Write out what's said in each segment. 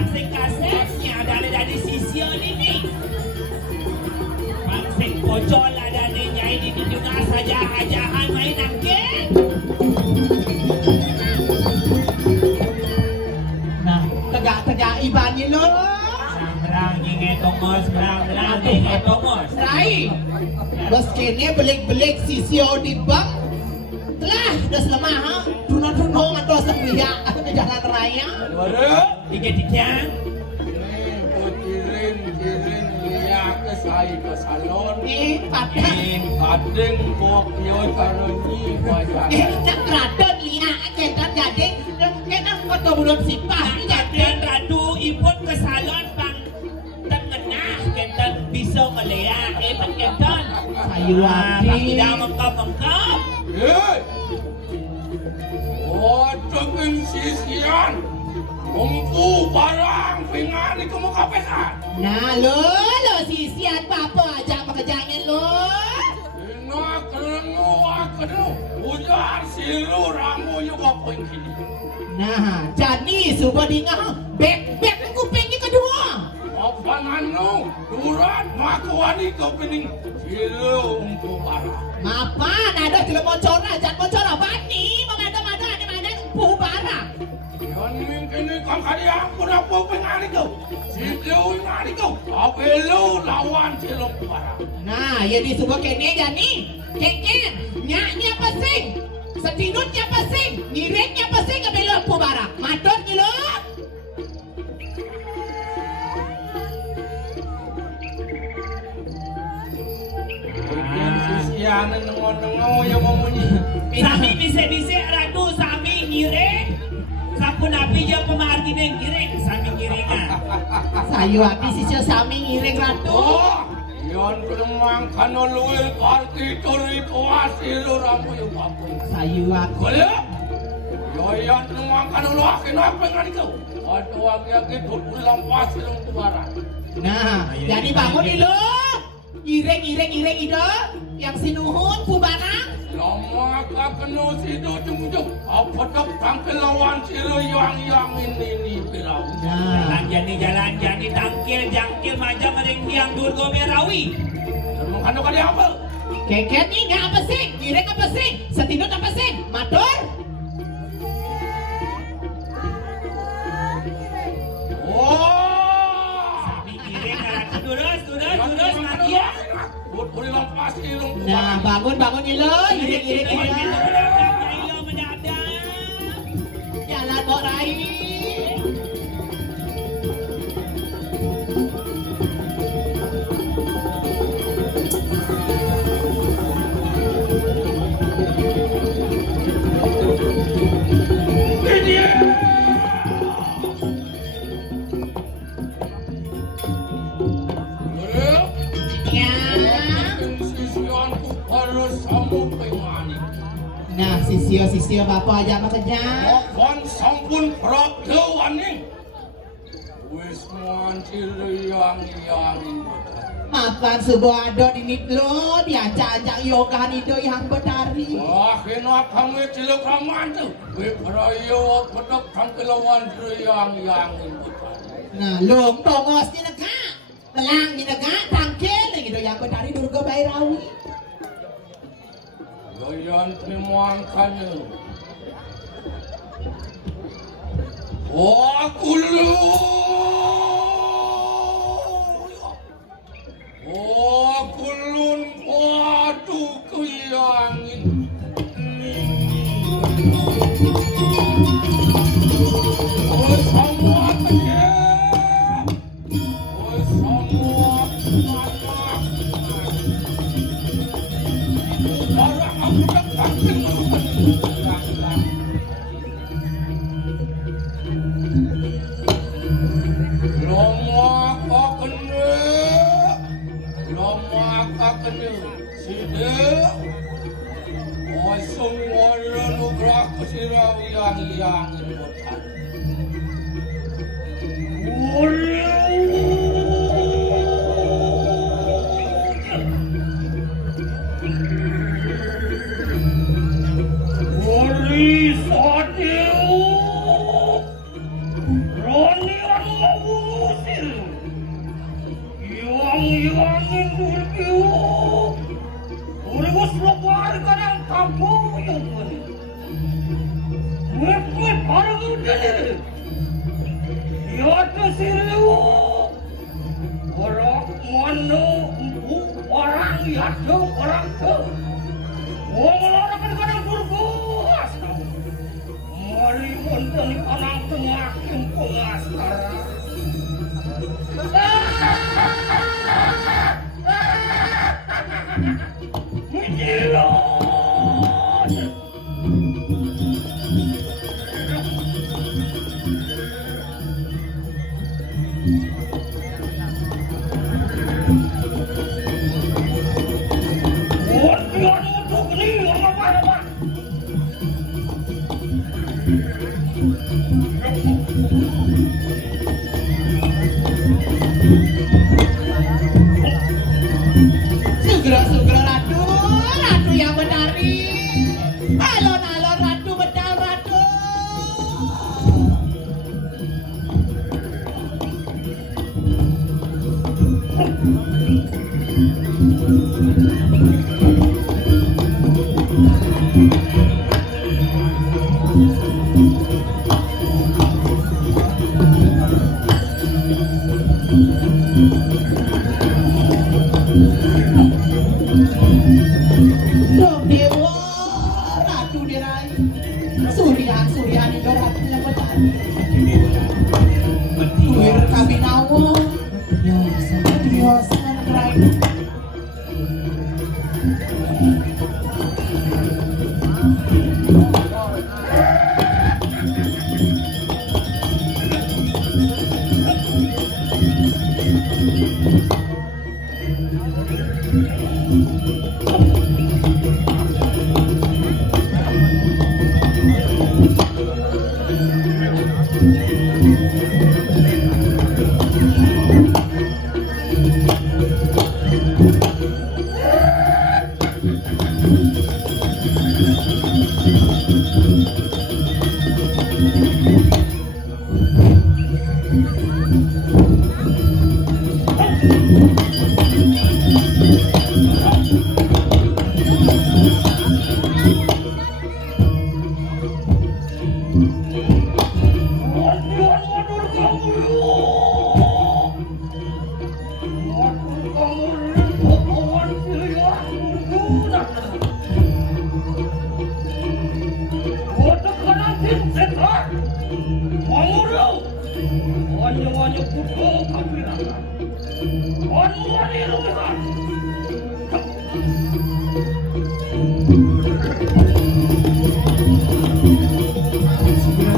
pangsing kasetnya dari sisio ini. Pangsing bocol ada nyai di juga saja-ajahan main angin. Nah, tegak-tegak ibannya lo. Berang nyingai tongos, berang nyingai tongos. Rai, bos kene belik-belik sisio di bank. Telah, dah selama ha. Tunong-tunong atau sembiak ke jalan raya. Tiga-tiga. Kirin liak ke saya ke salon. Pada. Kadeng buat yo karoni wajah. Nak radon liak kita jadi kita foto belum sipah. Dan radu ibut ke salon bang tengah kita bisa ngeliat pengenton. Sayuati. Tidak mengkap-mengkap. Oh, dengan sisian. Umpu barang pingani kamu kapesan. Nah lo sisian apa aja pekerjaan lo. Ina kenu ujar silu ramu yo apa ini. Nah, jadi sudah dengar bek kupingnya kedua. Apa nanu duran makuani kau pening silu umpu barang. Mapan ada kalau bocor aja bocor apa nih? Mengada-ngada ada umpu barang. Yang ini kan kalian pun apa pengani kau? Silu ingani kau. Apa lu lawan silu umpu barang? Nah, ya di sebuah kene jadi keken nyaknya pesing, setinutnya pesing, ngireknya pesing ke belok umpu barang. Matur lo. Sisian nengok-nengok yang mau bunyi. Sami bisa ratu sami ngireng. Sapun api dia pemargi neng ngireng sami ngirengan. Sayu api sisyo sami ngiring ratu. Oh, yon penemang kano luil karti turi tuasi lu rambu yung papoy. Sayu aku. Kaya, yon penemang kano lu akin apa nga ikaw? Ato ang yakit ulang pasi lu kubara. Nah, jadi bangun lo. Ireng itu yang sinuhun pubarang. Lama ka kano si do jumujum. Apa tak tangkel lawan si lu yang ini pirau. Nah, Jalan jadi tangkil jangkil macam mering tiang durgo merawi. Termang kano kali apa? keket nih nggak apa sih? Ireng apa sih? Setinut apa sih? Matur. Oh, Sami ngireng ratu durus magia. ulang pasi lu Nah, bangun lo. Ireng itu. Jalan kok Rai. Ya. Nah, sisio bapak aja apa kerja? Kon sampun prokto aning. Wis muancil yang Maafkan sebuah adon ini lo diajak-ajak yoga itu yang betari. wah kena kami cilok raman tu. We prayo pedok tangkelawan yang Nah, long tongos ni naga, telang ni naga, tangkil gitu yang betari Durga Bairawi. Goyan primuang kanu. Oh kulu. Oh kulun waduh kuyangin. Oh semua tegak. Oh semua anak. Orang aku dekat Sida, oh semua nugrah kesirau yang imutan. Uri sadiu, Roni Allah. diri. Yaitu siriu. Orang mana orang yaitu orang tu. Orang kadang-kadang berbuas. Mari monten orang tengah kempungas sekarang. Sugro ratu, ratu yang menari. Alon-alon ratu bedal ratu. Dewa ratu dirai. Surian itu ratu yang bedal. Kuir kabinawo. Dios rai.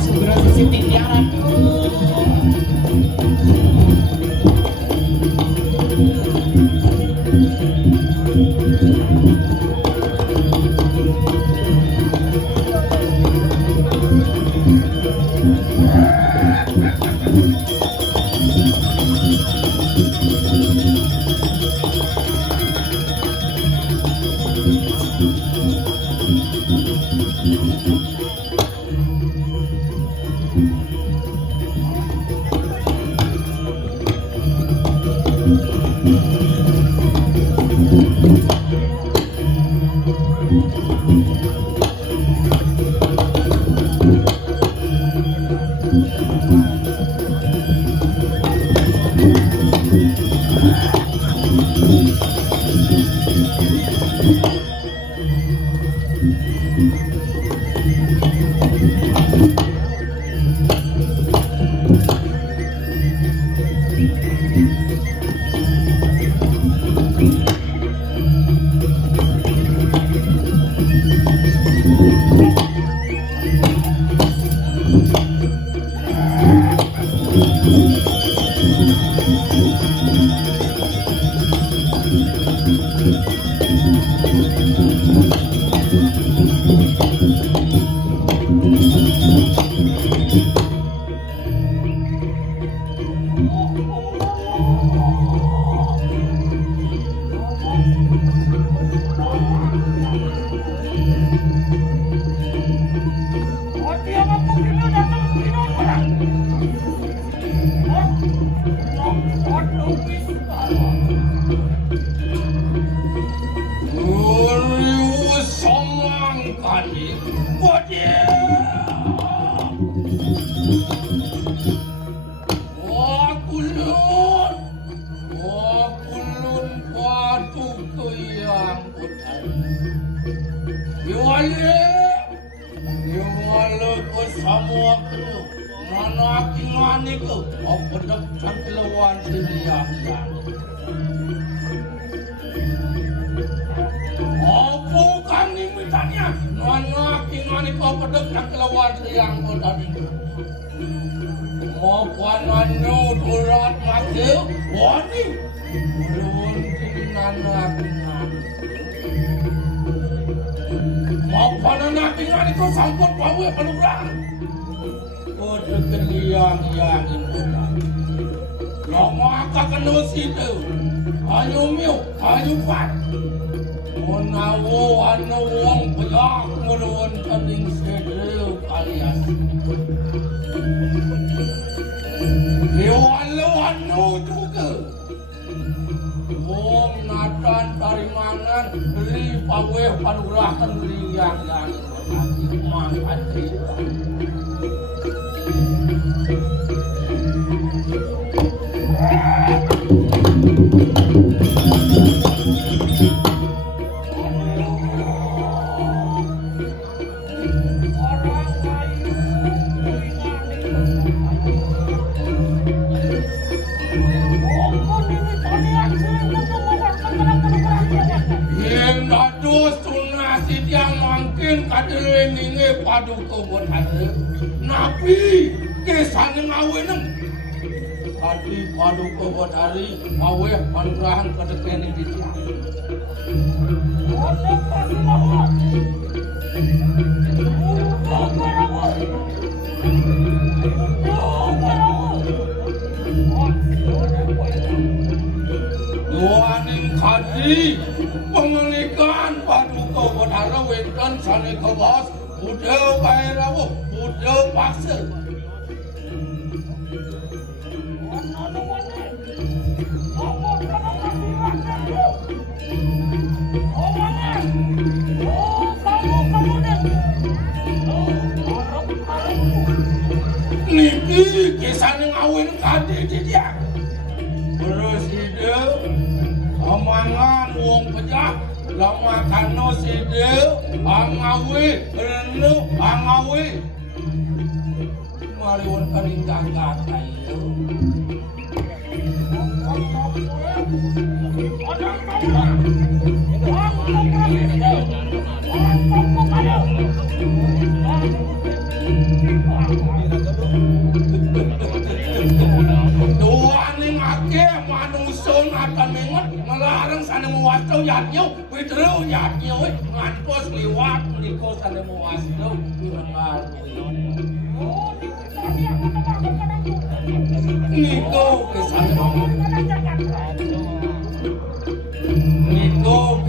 Sugro sisipin dia ratu. Wah kulun padu kuyang putar. Iwale ko semua ku mana kingani ku apa dak cangkelawan siliang. Apa kan ni mitanya mana kingani ku apa dak cangkelawan siliang ko tadi. Mau kuananu turat makeu wani ulun kinana kingani. Mau panana kingani ku sampun bawe penugrang. Kode keliang-yang indoda. Lama akan situ. Ayo miu, ayo pat. Menawo anu wong peyak menuun kening sedeu alias. Iwalo anu juga. Wong natan tarimangan beri pawe panugrahan liang-yang mangkat cerita. Ninge padu kebun hati Nabi kesane ngawinem Tadi padu kebun hari Mawe pandrahan kedekeni ditia Doaning kadi pengelikan padu kebun hari Wentan sane kebas Budel kaya rawo, budel paksa. Niki kisah ngawin kadi dia. Terus ide, omongan wong pejak. Lama kano sideu angawi renu angawi mariwon karing gagak ayo doaning ake manusun akan mengot melarang sana muwastau yatnyo Widru yatnyo ngampus liwat menikah sana muwastau bilangan Niko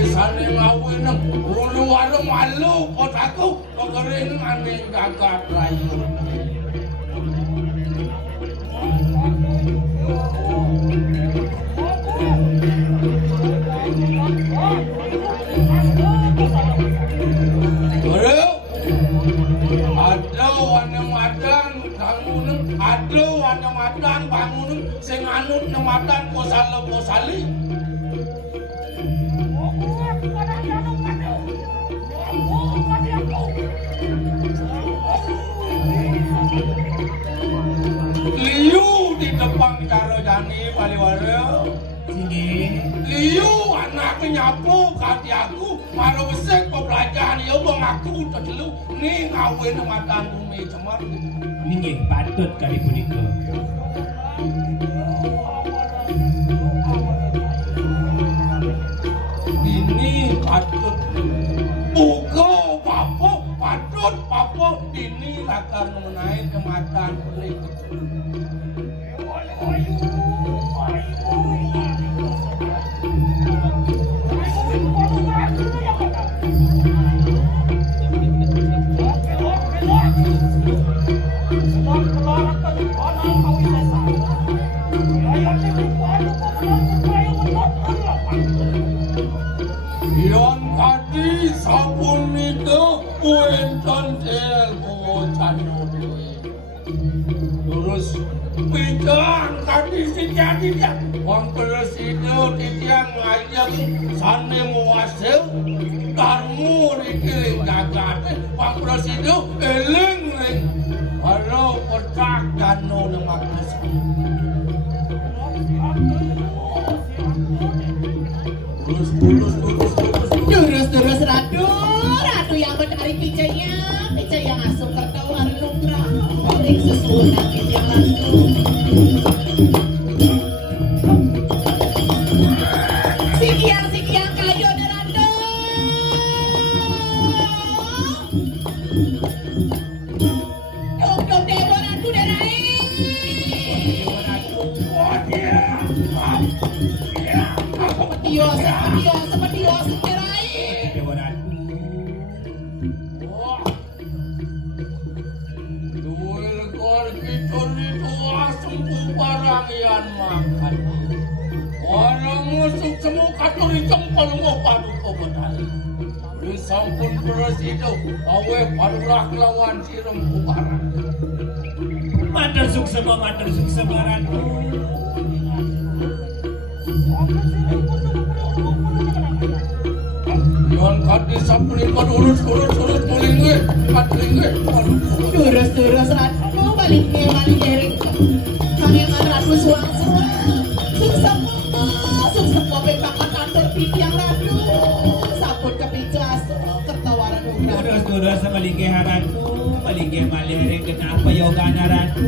kesana ngawineng ulu warung malu kotaku kekering aneh gagak rayu Ada madan bangun sing anut nemadan posali Liu di depan karo jani paliwara Liu anak nyapu kati aku maru besek pembelajaran ya bang aku terlalu ni ngawin nemadan bumi cemar Nggih patut kali punika. Ini patut buka patut papo ini akan menaik kematan kulit. Yon kadi sabun itu kuentan tel bocah terus Bijang kaki sijak Wang Presiden titiang ngajak Sane muasil Darmu dikiling gagat Wang Presiden eling-ling Kalau percak dano ng magus Terus Ratu yang mencari Pica yang asup terkawal lumrah paling sesuai yang Ratu. Sikiang kayo na Ratu. Dom debo Ratu darai. Seperti Dios darai. Duel gor kita itu asum barang yang makan. Orang musuh semua katuri jempol mau padu kebenar. Disampun presiden, awe padulah lawan siram kubaran. Matur suksema Ratu. Yon kadi sapri urus mulingge, katlingge. Terus Ratu balik ering. Kami yang Ratu suang. Sukses pembentangan kantor yang Ratu. Sapun kepicas ketawaran umrah. Terus maligay Ratu. Maligay malihering kenapa yoga na Ratu.